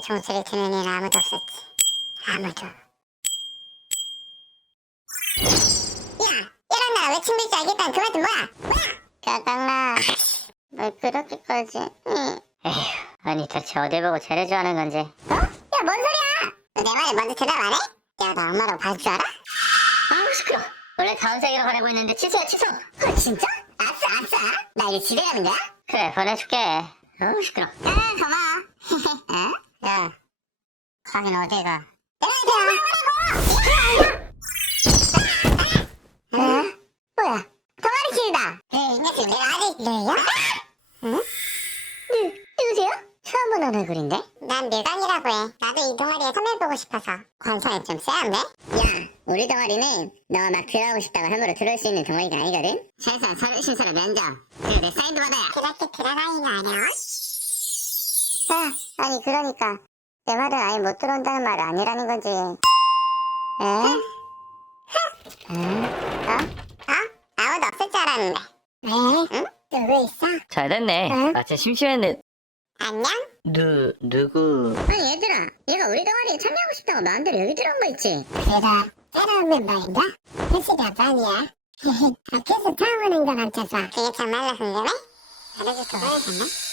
그렇게 종소리 듣는 이는 아무도 없었지. 아무도. 야! 이런 나라 왜 친밀지 알겠다는 그 말은 뭐야? 뭐야? 짜증나. 뭘 그렇게까지. 응. 에휴, 아니 대체 어딜 보고 쟤를 좋아하는 건지. 어? 야, 뭔 소리야? 너 내 말을 먼저 대답 안 해? 야, 너 악마라고 봐줄 줄 알아? 아우 시끄러. 원래 다음 세계로 가려고 했는데 취소야 취소. 어, 진짜? 아싸, 아싸. 나 이제 집에 가는 거야? 그래 보내줄게. 어우 시끄러. 아, 고마워. 어? 야, 가긴 어디 가? 어? 뭐야? 동아리 길다. 네, 이 녀석 내가 아직 너야? 응? 누, 누구세요? 처음 보는 얼굴인데? 난 밀강이라고 해. 나도 이 동아리에 선배 보고 싶어서. 관상이 좀 쎄한데? 야, 우리 동아리는 너가 막 들어가고 싶다고 함부로 들어올 수 있는 동아리가 아니거든? 설사 서류 신사를 면접. 그래, 내 사인도 받아야. 그렇게 들어가는 거 아니야? 아, 아니 그러니까 내 말은 아예 못 들어온다는 말이 아니라는 거지. 에? 에? 어? 어? 아무도 없을 줄 알았는데. 왜? 응? 누구 있어? 잘 됐네. 응? 마침 심심했는데 안녕? 누 누구? 아니 얘들아, 얘가 우리 동아리에 참여하고 싶다고 마음대로 여기 들어온 거 있지? 내가 새로운 멤버인가? 혜식이 아니야. 밖에서 처음 오는 거 같아서. 그게 정말로 궁금해? 알아줄 거 보여줬나?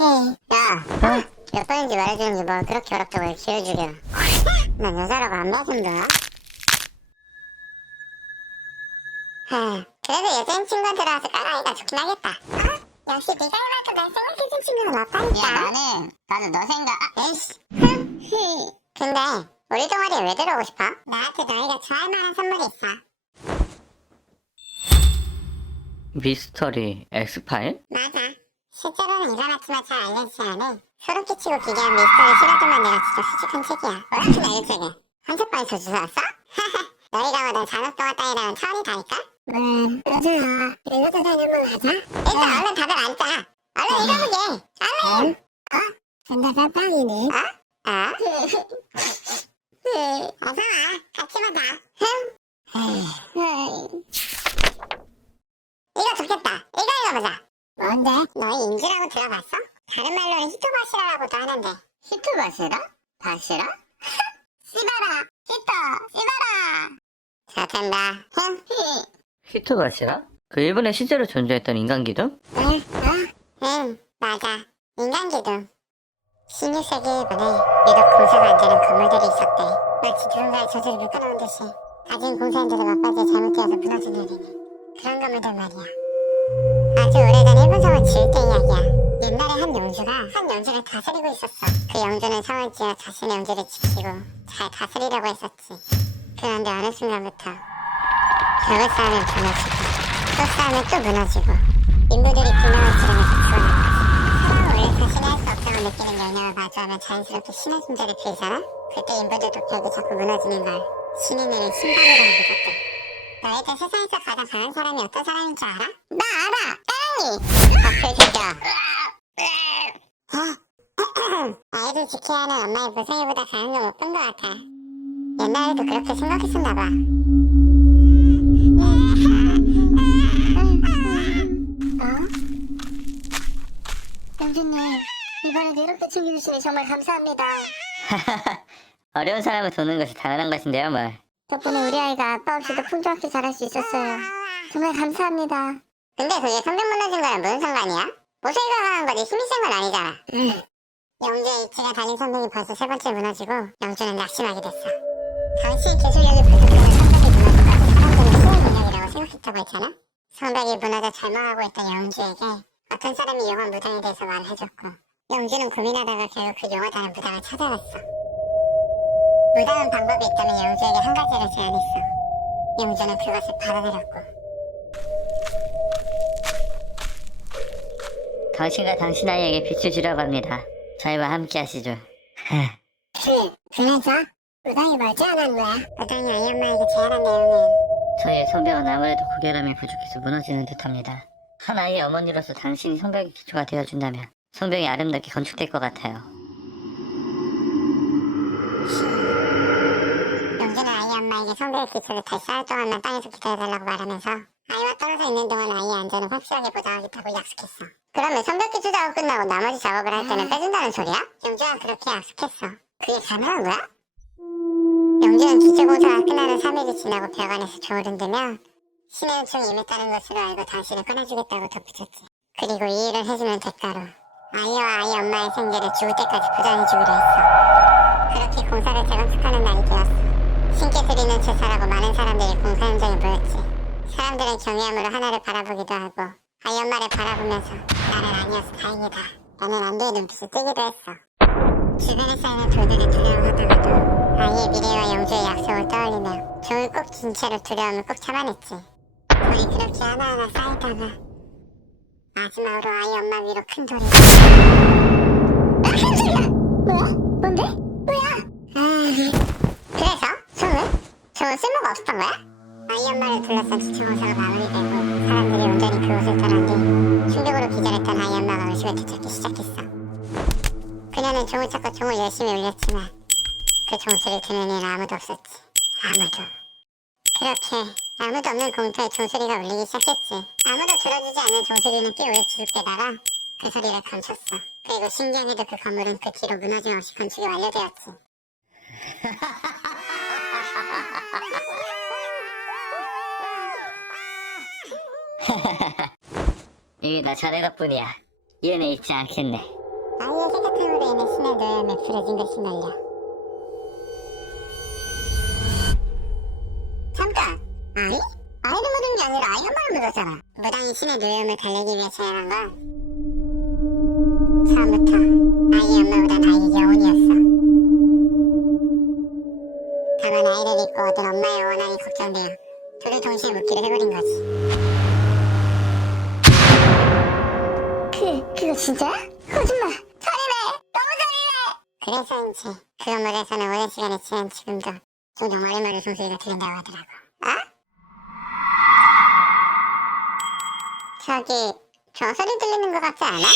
헤이, 야, 어? 몇 번인지 말해주는 게뭐 그렇게 어렵다고 왜 기회 죽여. 난 여자라고 안 봐준다. 하, 그래도 여자인 친구가 들어와서 까라이가 좋긴 하겠다. 어? 역시 네가 해만큼 날 생각해준 친구는 없다니까. 야, 나는, 나는 너 생각, 아, 에이씨. 흐, 근데, 우리 동아리에 왜 들어오고 싶어? 나한테 너희가 좋아할 만한 선물이 있어. 미스터리 엑스파일? 맞아. 실제로는 일어났지만 잘 알려지지 않은 소름 끼치고 기괴한 미스터리 실화들만 내가 직접 수집한 책이야. 뭐라큰 알려책은? 한책방에서 주워왔어? 너희가 뭐든 잔혹 동화 따위랑은 차원이 다를까? 음, 맞아. 이것도 다녀만 하자. 일단 얼른 다들 앉자. 얼른 읽어보게. 얼른. 어? 근데 깜빡이네. 어? 어? 어서 와. 같이 보자. 흠. 이거 좋겠다. 이거 읽어보자. 뭔데? 너희 인지라고 들어봤어? 다른 말로는 히토바시라라고도 하는데 히토바시라? 바시라? 씨바라! 히토! 씨바라! 자 된다 형? 히토바시라? 그 일본에 실제로 존재했던 인간 기둥? 응? 어? 응 맞아 인간 기둥 16세기 일본에 유독 공사가 안 되는 건물들이 있었대 마치 누군가의 저주를 묶어놓은 듯이 가진 공사인들의 막바지에 잘못되어서 무너진 일이니 그런 건물들 말이야 아주 오래전 성을 지을 때 이야기야. 옛날에 한 영주가 한 영주를 다스리고 있었어. 그 영주는 성을 지어 자신의 영주를 지키고 잘 다스리려고 했었지. 그런데 어느 순간부터 벽을 쌓으면 무너지고 또 쌓으면 또 무너지고 인부들이 비명을 지르면서 없다고 느끼는 영향을 마주하면 자연스럽게 신의 존재를 빌잖아? 그때 인부들도 벽이 자꾸 무너지는 걸 신이 내린 신발이라고 믿었대. 너희들 세상에서 가장 강한 사람이 어떤 사람인 줄 알아? 나 알아! 앞을 죽여. 어? 아이를 지켜야 하는 엄마의 무성이보다 강한 건못본 것 같아. 옛날에도 그렇게 생각했었나 봐. 어? 영주님, 이번에도 이렇게 챙겨주시니 정말 감사합니다. 어려운 사람을 도는 것이 당연한 것인데요, 뭘. 덕분에 우리 아이가 아빠 없이도 풍족하게 자랄 수 있었어요. 정말 감사합니다. 근데 그게 성벽 무너진 거랑 무슨 상관이야? 모세가 강한 거지 힘이 센 건 아니잖아. 영주의 이치가 달린 성벽이 벌써 세 번째 무너지고 영주는 낙심하게 됐어. 당시 기술력이 부족해서 무너진 능력이라고 생각했다고 했잖아. 성벽이 무너져 절망하고 있던 영주에게 어떤 사람이 용한 무당에 대해서 말을 해줬고 영주는 고민하다가 결국 그 용하다는 무당을 찾아갔어. 무당한 방법이 있다면 영주에게 한 가지를 제안했어. 영주는 그것을 받아들였고. 당신과 당신 아이에게 빛을 주려고 합니다. 저희와 함께 하시죠. 그, 그래서? 무당이 멀지 않은 거야? 무당이 아이 엄마에게 제안한 내용은 저희의 성벽은 아무래도 고결함이 부족해서 무너지는 듯합니다. 한 아이의 어머니로서 당신이 성벽의 기초가 되어준다면 성벽이 아름답게 건축될 것 같아요. 영주는 아이 엄마에게 성벽의 기초를 다시 쌓을 동안만 땅에서 기다려달라고 말하면서 떨어져 있는 동안 아이의 안전을 확실하게 보장하겠다고 약속했어. 그러면 선벽기 투자가 끝나고 나머지 작업을 할 때는 빼준다는 소리야? 영주가 그렇게 약속했어. 그게 가능한 거야? 영주는 기초공사가 끝나는 3일이 지나고 벽안에서 조를 들면 신의 요청이 임했다는 것으로 알고 당신을 꺼내주겠다고 덧붙였지. 그리고 이 일을 해주는 대가로 아이와 아이 엄마의 생계를 죽을 때까지 보장해주기로 했어. 그렇게 공사를 재건축하는 날이 되었어. 신께 드리는 제사라고 많은 사람들이 공사 현장에 모였지. 사람들은 경외함으로 하나를 바라보기도 하고 아이 엄마를 바라보면서 나는 아니어서 다행이다. 나는 안도의 눈빛을 뜨기도 했어. 주변에 쌓이는 돌들을 두려워하다가도 아이의 미래와 영주의 약속을 떠올리며 종을 꼭쥔 채로 두려움을 꼭 참아냈지. 돌이 그렇게 하나하나 쌓이다가 마지막으로 아이 엄마 위로 큰 돌이 아, 큰 소리야! 뭐야? 뭔데? 뭐야? 아, 그래서 총은? 총은 쓸모가 없었던 거야? 아이 엄마를 둘러싼 기초공사가 마무리되고 사람들이 온전히 그곳을 떠난 뒤 충격으로 기절했던 아이 엄마가 의식을 되찾기 시작했어. 그녀는 종을 찾고 종을 열심히 울렸지만 그 종소리 듣는 이는 아무도 없었지. 아무도. 그렇게 아무도 없는 공터에 종소리가 울리기 시작했지. 아무도 들어주지 않는 종소리는 꽤 오래 지속되다가 그 소리를 감췄어. 그리고 신기하게도 그 건물은 그 뒤로 무너짐 없이 건축이 완료되었지. 이게 다 자네 덕분이야. 얘네 잊지 않겠네. 아이의 세탁함으로 인해 노염에 부러진 것이 말려. 잠깐! 아이? 아이를 묻은 게 아니라 아이 엄마를 묻었잖아. 무당이 신의 노염을 달래기 위해 제안한 건 처음부터 아이 엄마보단 아이의 영혼이었어. 다만 아이를 잊고 얻은 엄마의 원한이 걱정되어 둘이 동시에 묻기를 해버린 거지. 진짜야? 거짓말! 잔인해! 너무 잔인해! 그래서인지 그 건물에서는 오랜 시간이 지난 지금도 종종 어린머리 종소리가 들린다고 하더라고. 어? 저기 저 소리 들리는 것 같지 않아?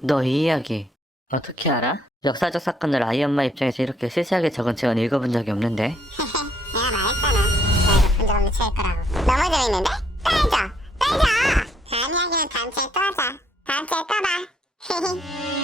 너 이 이야기 어떻게 알아? 역사적 사건을 아이 엄마 입장에서 이렇게 세세하게 적은 책은 읽어본 적이 없는데. 책일 거라고. 너무 재밌는데? 따줘! 따줘! 다음 이야기는 다음 주에 또 하자. 다음 주에 또 봐.